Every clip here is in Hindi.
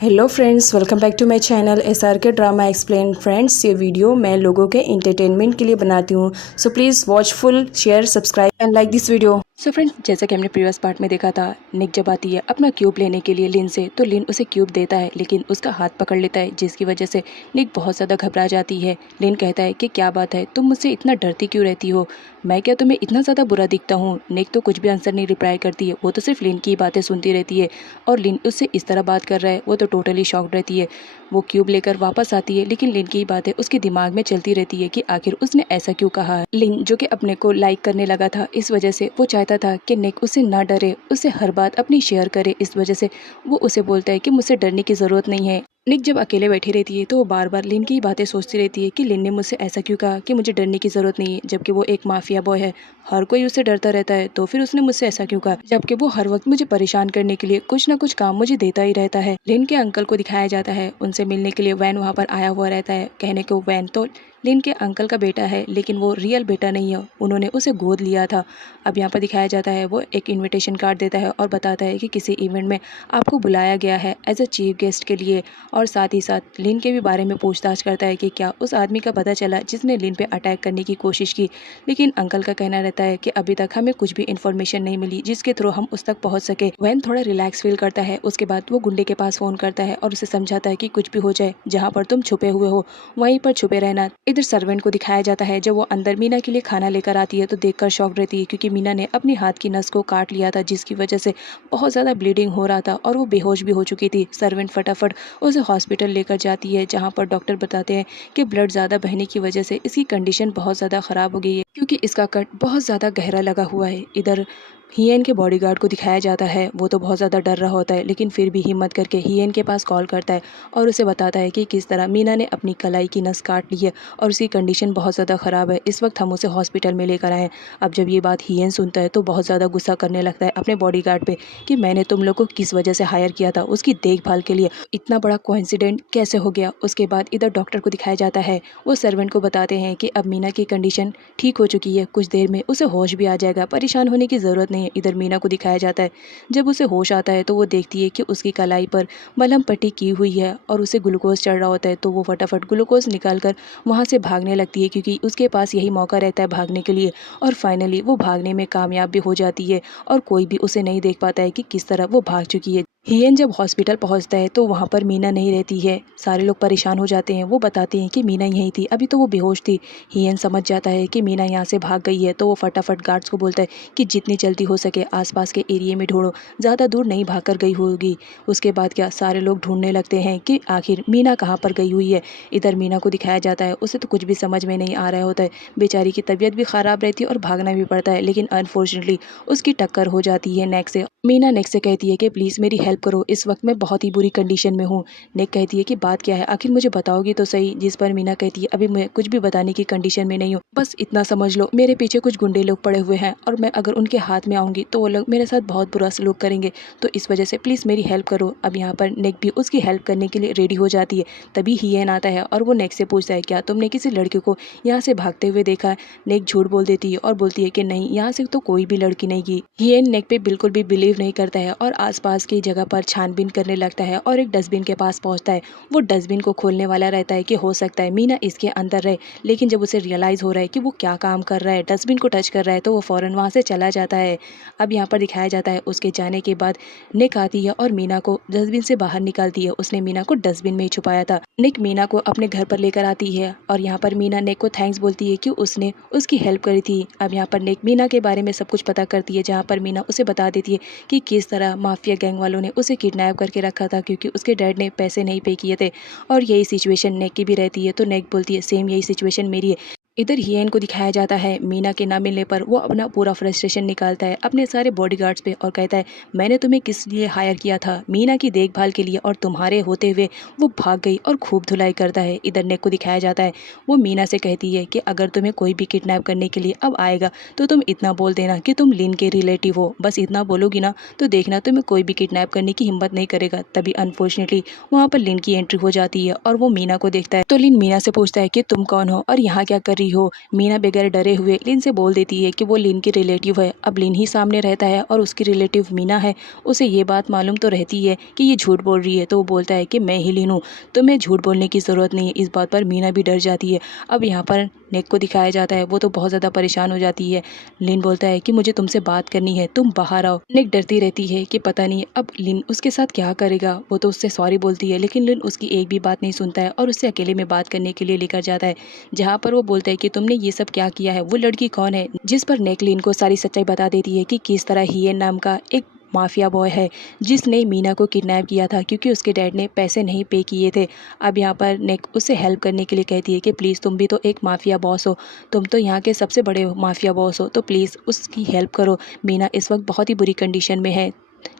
Hello friends, welcome back to my channel SRK drama explain. Friends, ये वीडियो मैं लोगों के एंटरटेनमेंट के लिए बनाती हूँ, so please watch full, share, subscribe and like this video. So friends, जैसा कि हमने प्रीवियस पार्ट में देखा था, निक जब आती है अपना क्यूब लेने के लिए लिन से, तो लिन उसे क्यूब देता है लेकिन उसका हाथ पकड़ लेता है, जिसकी वजह से निक बहुत ज़्यादा घबरा जाती है। लिन कहता है कि क्या बात है, तुम मुझसे इतना डरती क्यों रहती हो? मैं क्या तुम्हें इतना ज़्यादा बुरा दिखता हूँ? निक तो कुछ भी आंसर नहीं रिप्लाई करती है, वो तो सिर्फ लिन की बातें सुनती रहती है। और लिन उससे इस तरह बात कर रहा है, वो तो टोटली शॉक्ड रहती है। वो क्यूब लेकर वापस आती है, लेकिन लिन की बातें उसके दिमाग में चलती रहती है कि आखिर उसने ऐसा क्यों कहा है। लिन जो कि अपने को लाइक करने लगा था, इस वजह से वो चाहता था कि निक उससे ना डरे, उससे हर बात अपनी शेयर करे। इस वजह से वो उसे बोलता है कि मुझसे डरने की ज़रूरत नहीं है। निक जब अकेले बैठी रहती है तो वो बार बार लिन की बातें सोचती रहती है कि लिन ने मुझसे ऐसा क्यों कहा कि मुझे डरने की ज़रूरत नहीं है, जबकि वो एक माफिया बॉय है, हर कोई उससे डरता रहता है, तो फिर उसने मुझसे ऐसा क्यों कहा, जबकि वो हर वक्त मुझे परेशान करने के लिए कुछ ना कुछ काम मुझे देता ही रहता है। लिन के अंकल को दिखाया जाता है, उनसे मिलने के लिए वैन वहाँ पर आया हुआ रहता है। कहने को वैन तो लिन के अंकल का बेटा है, लेकिन वो रियल बेटा नहीं है, उन्होंने उसे गोद लिया था। अब यहाँ पर दिखाया जाता है, वो एक इनविटेशन कार्ड देता है और बताता है कि किसी इवेंट में आपको बुलाया गया है एज अ चीफ गेस्ट के लिए। और साथ ही साथ लिन के भी बारे में पूछताछ करता है कि क्या उस आदमी का पता चला जिसने लिन पे अटैक करने की कोशिश की। लेकिन अंकल का कहना रहता है कि अभी तक हमें कुछ भी इन्फॉर्मेशन नहीं मिली जिसके थ्रू हम उस तक पहुंच सके। वैन थोड़ा रिलैक्स फील करता है, उसके बाद वो गुंडे के पास फ़ोन करता है और उसे समझाता है कि कुछ भी हो जाए, जहाँ पर तुम छुपे हुए हो वहीं पर छुपे रहना। इधर सर्वेंट को दिखाया जाता है, जब वो अंदर मीना के लिए खाना लेकर आती है तो देखकर शॉक रहती है, क्योंकि मीना ने अपनी हाथ की नस को काट लिया था, जिसकी वजह से बहुत ज़्यादा ब्लीडिंग हो रहा था और वो बेहोश भी हो चुकी थी। सर्वेंट फटाफट उसे हॉस्पिटल लेकर जाती है, जहाँ पर डॉक्टर बताते हैं कि ब्लड ज़्यादा बहने की वजह से इसकी कंडीशन बहुत ज़्यादा ख़राब हो गई है, क्योंकि इसका कट बहुत ज़्यादा गहरा लगा हुआ है। इधर हियन के बॉडीगार्ड को दिखाया जाता है, वो तो बहुत ज़्यादा डर रहा होता है, लेकिन फिर भी हिम्मत करके हियन के पास कॉल करता है और उसे बताता है कि किस तरह मीना ने अपनी कलाई की नस काट ली है और उसकी कंडीशन बहुत ज़्यादा ख़राब है, इस वक्त हम उसे हॉस्पिटल में लेकर आए हैं। अब जब ये बात हियन सुनता है तो बहुत ज़्यादा गुस्सा करने लगता है अपने बॉडीगार्ड पे कि मैंने तुम लोग को किस वजह से हायर किया था उसकी देखभाल के लिए, इतना बड़ा कोइंसिडेंट कैसे हो गया। उसके बाद इधर डॉक्टर को दिखाया जाता है, वो सर्वेंट को बताते हैं कि अब मीना की कंडीशन ठीक हो चुकी है, कुछ देर में उसे होश भी आ जाएगा, परेशान होने की ज़रूरत नहीं है। इधर मीना को दिखाया जाता है, जब उसे होश आता है तो वो देखती है कि उसकी कलाई पर मलहम पट्टी की हुई है और उसे ग्लूकोज चढ़ रहा होता है, तो वो फटाफट ग्लूकोज निकाल कर वहाँ से भागने लगती है, क्योंकि उसके पास यही मौका रहता है भागने के लिए। और फाइनली वो भागने में कामयाब भी हो जाती है और कोई भी उसे नहीं देख पाता है कि किस तरह वो भाग चुकी है। हियन जब हॉस्पिटल पहुंचता है तो वहां पर मीना नहीं रहती है, सारे लोग परेशान हो जाते हैं। वो बताते हैं कि मीना यहीं थी, अभी तो वो बेहोश थी। हियन समझ जाता है कि मीना यहाँ से भाग गई है, तो वो फटाफट गार्ड्स को बोलता है कि जितनी जल्दी हो सके आसपास के एरिया में ढूंढो, ज़्यादा दूर नहीं भाग कर गई होगी। उसके बाद क्या सारे लोग ढूंढने लगते हैं कि आखिर मीना कहाँ पर गई हुई है। इधर मीना को दिखाया जाता है, उसे तो कुछ भी समझ में नहीं आ रहा होता है, बेचारी की तबीयत भी ख़राब रहती है और भागना भी पड़ता है, लेकिन अनफॉर्चुनेटली उसकी टक्कर हो जाती है नेक से। मीना नेक से कहती है कि प्लीज़ मेरी हेल्प करो, इस वक्त मैं बहुत ही बुरी कंडीशन में हूँ। नेक कहती है कि बात क्या है, आखिर मुझे बताओगी तो सही। जिस पर मीना कहती है अभी मैं कुछ भी बताने की कंडीशन में नहीं हूँ, बस इतना समझ लो मेरे पीछे कुछ गुंडे लोग पड़े हुए हैं और मैं अगर उनके हाथ में आऊँगी तो वो लोग मेरे साथ बहुत बुरा सलूक करेंगे, तो इस वजह से प्लीज़ मेरी हेल्प करो। अब यहाँ पर नेक भी उसकी हेल्प करने के लिए रेडी हो जाती है। तभी हियन आता है और वो नेक से पूछता है क्या तुमने किसी लड़के को यहाँ से भागते हुए देखा है। नेक झूठ बोल देती है और बोलती है कि नहीं, यहाँ से तो कोई भी लड़की नहीं गई। हियन नेक पे बिल्कुल भी बिलीव नहीं करता है और आसपास की जगह पर छानबीन करने लगता है और एक डस्टबिन के पास पहुंचता है। वो डस्टबिन को खोलने वाला रहता है कि हो सकता है मीना इसके अंदर रहे, लेकिन जब उसे रियलाइज़ हो रहा है कि वो क्या काम कर रहा है, डस्टबिन को टच कर रहा है, तो वो फ़ौरन वहाँ से चला जाता है। अब यहाँ पर दिखाया जाता है उसके जाने के बाद निक आती है और मीना को डस्टबिन से बाहर निकालती है। उसने मीना को डस्टबिन में ही छुपाया था। निक मीना को अपने घर पर लेकर आती है और यहाँ पर मीना निक को थैंक्स बोलती है कि उसने उसकी हेल्प करी थी। अब यहाँ पर निक मीना के बारे में सब कुछ पता करती है, जहाँ पर मीना उसे बता देती है कि किस तरह माफिया गैंग वालों ने उसे किडनैप करके रखा था, क्योंकि उसके डैड ने पैसे नहीं पे किए थे। और यही सिचुएशन नेक की भी रहती है, तो नेक बोलती है सेम यही सिचुएशन मेरी है। इधर हियन को दिखाया जाता है, मीना के ना मिलने पर वो अपना पूरा फ्रस्ट्रेशन निकालता है अपने सारे बॉडीगार्ड्स पे और कहता है मैंने तुम्हें किस लिए हायर किया था, मीना की देखभाल के लिए, और तुम्हारे होते हुए वो भाग गई और खूब धुलाई करता है। इधर नेक को दिखाया जाता है, वो मीना से कहती है कि अगर तुम्हें कोई भी किडनैप करने के लिए अब आएगा तो तुम इतना बोल देना कि तुम लिन के रिलेटिव हो, बस इतना बोलोगी ना तो देखना तुम्हें कोई भी किडनैप करने की हिम्मत नहीं करेगा। तभी अनफॉर्चुनेटली वहाँ पर लिन की एंट्री हो जाती है और वो मीना को देखता है, तो लिन मीना से पूछता है कि तुम कौन हो और यहाँ क्या कर रही रही हो। मीना बगैर डरे हुए लिन से बोल देती है कि वो लिन की रिलेटिव है। अब लिन ही सामने रहता है और उसकी रिलेटिव मीना है। उसे ये बात मालूम तो रहती है कि ये झूठ बोल रही है, तो वो बोलता है कि मैं ही लिन हूँ, तुम्हें झूठ बोलने की ज़रूरत नहीं है। इस बात पर मीना भी डर जाती है। अब यहाँ पर नेक को दिखाया जाता है, वो तो बहुत ज़्यादा परेशान हो जाती है। लिन बोलता है कि मुझे तुमसे बात करनी है, तुम बाहर आओ। नेक डरती रहती है कि पता नहीं अब लिन उसके साथ क्या करेगा। वो तो उससे सॉरी बोलती है, लेकिन लिन उसकी एक भी बात नहीं सुनता है और उससे अकेले में बात करने के लिए लेकर जाता है, जहाँ पर वो बोलता है कि तुमने ये सब क्या किया है, वो लड़की कौन है। जिस पर नेक लिन को सारी सच्चाई बता देती है कि किस तरह हियन नाम का एक माफिया बॉय है जिसने मीना को किडनैप किया था, क्योंकि उसके डैड ने पैसे नहीं पे किए थे। अब यहाँ पर नेक उससे हेल्प करने के लिए कहती है कि प्लीज़ तुम भी तो एक माफिया बॉस हो, तुम तो यहाँ के सबसे बड़े माफिया बॉस हो, तो प्लीज़ उसकी हेल्प करो। मीना इस वक्त बहुत ही बुरी कंडीशन में है।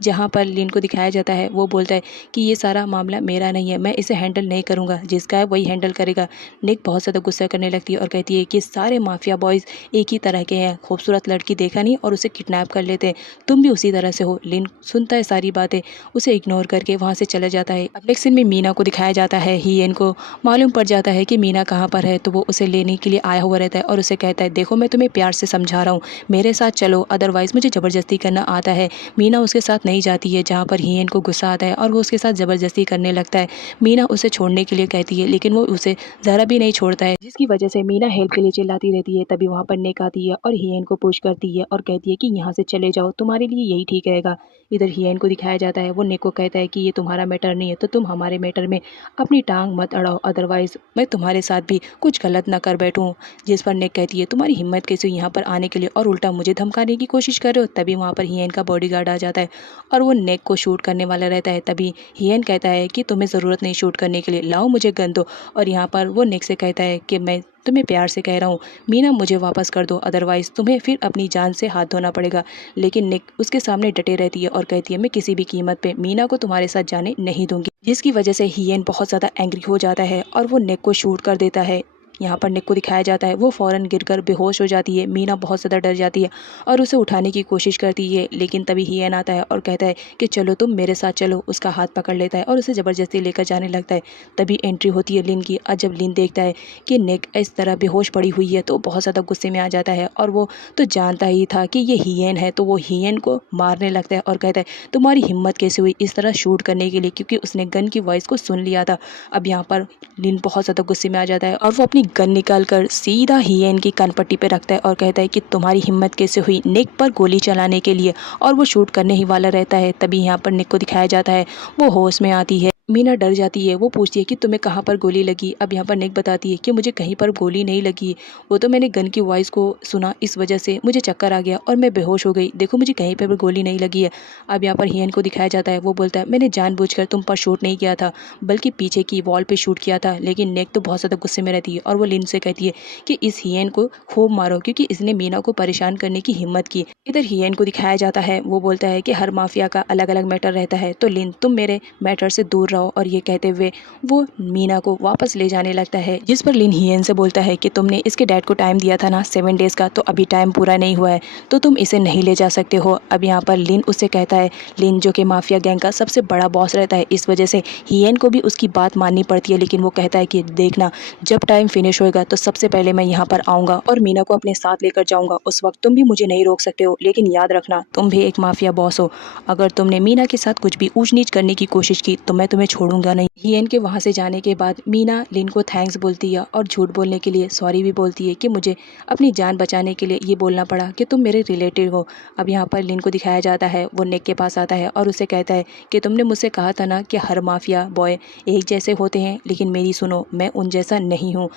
जहाँ पर लिन को दिखाया जाता है, वो बोलता है कि ये सारा मामला मेरा नहीं है, मैं इसे हैंडल नहीं करूँगा, जिसका है वही हैंडल करेगा। निक बहुत ज़्यादा गुस्सा करने लगती है और कहती है कि सारे माफिया बॉयज़ एक ही तरह के हैं, खूबसूरत लड़की देखा नहीं और उसे किडनैप कर लेते हैं, तुम भी उसी तरह से हो। लिन सुनता है सारी बातें, उसे इग्नोर करके वहाँ से चला जाता है। अब नेक्स्ट सीन में मीना को दिखाया जाता है। हियन को मालूम पड़ जाता है कि मीना कहाँ पर है, तो वो उसे लेने के लिए आया हुआ रहता है और उसे कहता है देखो मैं तुम्हें प्यार से समझा रहा हूँ, मेरे साथ चलो, अदरवाइज़ मुझे ज़बरदस्ती करना आता है। मीना उसके साथ नहीं जाती है, जहाँ पर हियन को गुस्सा आता है और वो उसके साथ ज़बरदस्ती करने लगता है। मीना उसे छोड़ने के लिए कहती है, लेकिन वो उसे ज़रा भी नहीं छोड़ता है, जिसकी वजह से मीना हेल्प के लिए चिल्लाती रहती है। तभी वहाँ पर नेक आती है और हियन को पुश करती है और कहती है कि यहाँ से चले जाओ, तुम्हारे लिए यही ठीक रहेगा। इधर हियन को दिखाया जाता है, वो नेक को कहता है कि ये तुम्हारा मैटर नहीं है, तो तुम हमारे मैटर में अपनी टांग मत अड़ाओ, अदरवाइज़ मैं तुम्हारे साथ भी कुछ गलत ना कर बैठूँ। जिस पर नेक कहती है तुम्हारी हिम्मत कैसे यहाँ पर आने के लिए, और उल्टा मुझे धमकाने की कोशिश कर रहे हो। तभी वहाँ पर हियन का बॉडीगार्ड आ जाता है और वो नेक को शूट करने वाला रहता है। तभी हियन कहता है कि तुम्हें ज़रूरत नहीं शूट करने के लिए, लाओ मुझे गन दो। और यहाँ पर वो नेक से कहता है कि मैं तुम्हें प्यार से कह रहा हूँ, मीना मुझे वापस कर दो, अदरवाइज़ तुम्हें फिर अपनी जान से हाथ धोना पड़ेगा। लेकिन निक उसके सामने डटे रहती है और कहती है मैं किसी भी कीमत पे मीना को तुम्हारे साथ जाने नहीं दूंगी, जिसकी वजह से हियन बहुत ज़्यादा एंग्री हो जाता है और वो नेक को शूट कर देता है। यहाँ पर निक को दिखाया जाता है, वो फ़ौरन गिरकर बेहोश हो जाती है। मीना बहुत ज़्यादा डर जाती है और उसे उठाने की कोशिश करती है, लेकिन तभी हियन आता है और कहता है कि चलो तुम मेरे साथ चलो। उसका हाथ पकड़ लेता है और उसे ज़बरदस्ती लेकर जाने लगता है। तभी एंट्री होती है लिन की, और जब लिन देखता है कि निक इस तरह बेहोश पड़ी हुई है तो बहुत ज़्यादा गुस्से में आ जाता है, और वो तो जानता ही था कि ये हियन है, तो वो हियन को मारने लगता है और कहता है तुम्हारी हिम्मत कैसे हुई इस तरह शूट करने के लिए, क्योंकि उसने गन की वॉइस को सुन लिया था। अब यहाँ पर लिन बहुत ज़्यादा गुस्से में आ जाता है और वो अपनी गन निकाल कर सीधा हियन की कनपट्टी पे रखता है और कहता है कि तुम्हारी हिम्मत कैसे हुई निक पर गोली चलाने के लिए, और वो शूट करने ही वाला रहता है। तभी यहाँ पर निक को दिखाया जाता है, वो होश में आती है। मीना डर जाती है, वो पूछती है कि तुम्हें कहाँ पर गोली लगी। अब यहाँ पर निक बताती है कि मुझे कहीं पर गोली नहीं लगी, वो तो मैंने गन की वॉइस को सुना, इस वजह से मुझे चक्कर आ गया और मैं बेहोश हो गई, देखो मुझे कहीं पर भी गोली नहीं लगी है। अब यहाँ पर हियन को दिखाया जाता है, वो बोलता है मैंने जानबूझकर तुम पर शूट नहीं किया था, बल्कि पीछे की वॉल पे शूट किया था। लेकिन नेक तो बहुत ज़्यादा गुस्से में रहती है और वो लिन से कहती है कि इस हियन को खूब मारो, क्योंकि इसने मीना को परेशान करने की हिम्मत की। इधर हियन को दिखाया जाता है, वो बोलता है कि हर माफिया का अलग अलग मैटर रहता है, तो लिन तुम मेरे मैटर से दूर रहो। और ये कहते हुए वो मीना को वापस ले जाने लगता है, जिस पर लिन हियन से बोलता है कि तुमने इसके डैड को टाइम दिया था ना 7 डेज़ का, तो अभी टाइम पूरा नहीं हुआ है, तो तुम इसे नहीं ले जा सकते हो। अब यहाँ पर लिन उससे कहता है, लिन जो कि माफिया गैंग का सबसे बड़ा बॉस रहता है, इस वजह से हियन को भी उसकी बात माननी पड़ती है। लेकिन वो कहता है कि देखना जब टाइम फिनिश होएगा तो सबसे पहले मैं यहाँ पर आऊँगा और मीना को अपने साथ लेकर जाऊँगा, उस वक्त तुम भी मुझे नहीं रोक सकते हो। लेकिन याद रखना तुम भी एक माफिया बॉस हो, अगर तुमने मीना के साथ कुछ भी ऊंच नीच करने की कोशिश की तो मैं तुम्हें छोड़ूंगा नहीं। हियन के वहाँ से जाने के बाद मीना लिन को थैंक्स बोलती है और झूठ बोलने के लिए सॉरी भी बोलती है कि मुझे अपनी जान बचाने के लिए ये बोलना पड़ा कि तुम मेरे रिलेटिव हो। अब यहाँ पर लिन को दिखाया जाता है, वो नेक के पास आता है और उसे कहता है कि तुमने मुझसे कहा था ना कि हर माफिया बॉय एक जैसे होते हैं, लेकिन मेरी सुनो, मैं उन जैसा नहीं हूँ,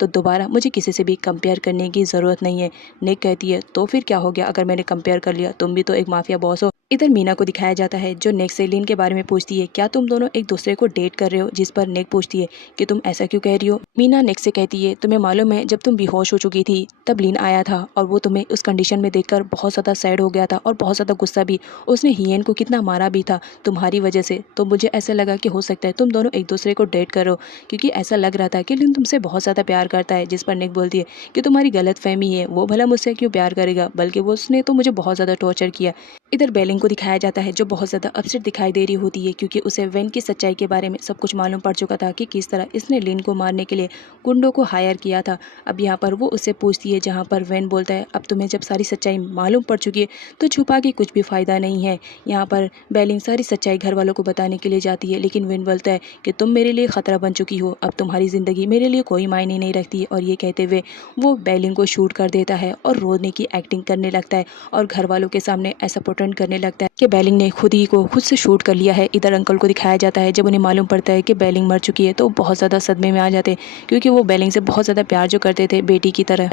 तो दोबारा मुझे किसी से भी कंपेयर करने की ज़रूरत नहीं है। नेक कहती है तो फिर क्या हो गया अगर मैंने कंपेयर कर लिया, तुम भी तो एक माफिया बॉस हो। इधर मीना को दिखाया जाता है, जो नेक से लिन के बारे में पूछती है क्या तुम दोनों एक दूसरे को डेट कर रहे हो, जिस पर नेक पूछती है कि तुम ऐसा क्यों कह रही हो। मीना नेक से कहती है तुम्हें मालूम है जब तुम बेहोश हो चुकी थी तब लिन आया था और वो तुम्हें उस कंडीशन में देखकर बहुत ज़्यादा सैड हो गया था और बहुत ज़्यादा गुस्सा भी, उसने हियन को कितना मारा भी था तुम्हारी वजह से। तो मुझे ऐसा लगा कि हो सकता है तुम दोनों एक दूसरे को डेट करो, क्योंकि ऐसा लग रहा था कि लिन तुमसे बहुत ज़्यादा प्यार करता है। जिस पर नेक बोलती है कि तुम्हारी गलत फहमी है, वो भला मुझसे क्यों प्यार करेगा, बल्कि वो उसने तो मुझे बहुत ज़्यादा टॉर्चर किया। इधर बेलिंग को दिखाया जाता है जो बहुत ज़्यादा अपसेट दिखाई दे रही होती है, क्योंकि उसे वेन की सच्चाई के बारे में सब कुछ मालूम पड़ चुका था कि किस तरह इसने लिन को मारने के लिए गुंडों को हायर किया था। अब यहाँ पर वो उससे पूछती है, जहाँ पर वेन बोलता है अब तुम्हें जब सारी सच्चाई मालूम पड़ चुकी है तो छुपा के कुछ भी फ़ायदा नहीं है। यहाँ पर बेलिंग सारी सच्चाई घर वालों को बताने के लिए जाती है, लेकिन वेन बोलता है कि तुम मेरे लिए ख़तरा बन चुकी हो, अब तुम्हारी ज़िंदगी मेरे लिए कोई मायने नहीं रखती। और ये कहते हुए वो बेलिंग को शूट कर देता है और रोने की एक्टिंग करने लगता है और घर वालों के सामने ऐसा पोर्टेंड करने लगता है कि बेलिंग ने खुद से शूट कर लिया है। इधर अंकल को दिखाया जाता है, जब उन्हें मालूम पड़ता है कि बेलिंग मर चुकी है तो बहुत ज़्यादा सदमे में आ जाते हैं, क्योंकि वो बेलिंग से बहुत ज़्यादा प्यार जो करते थे बेटी की तरह।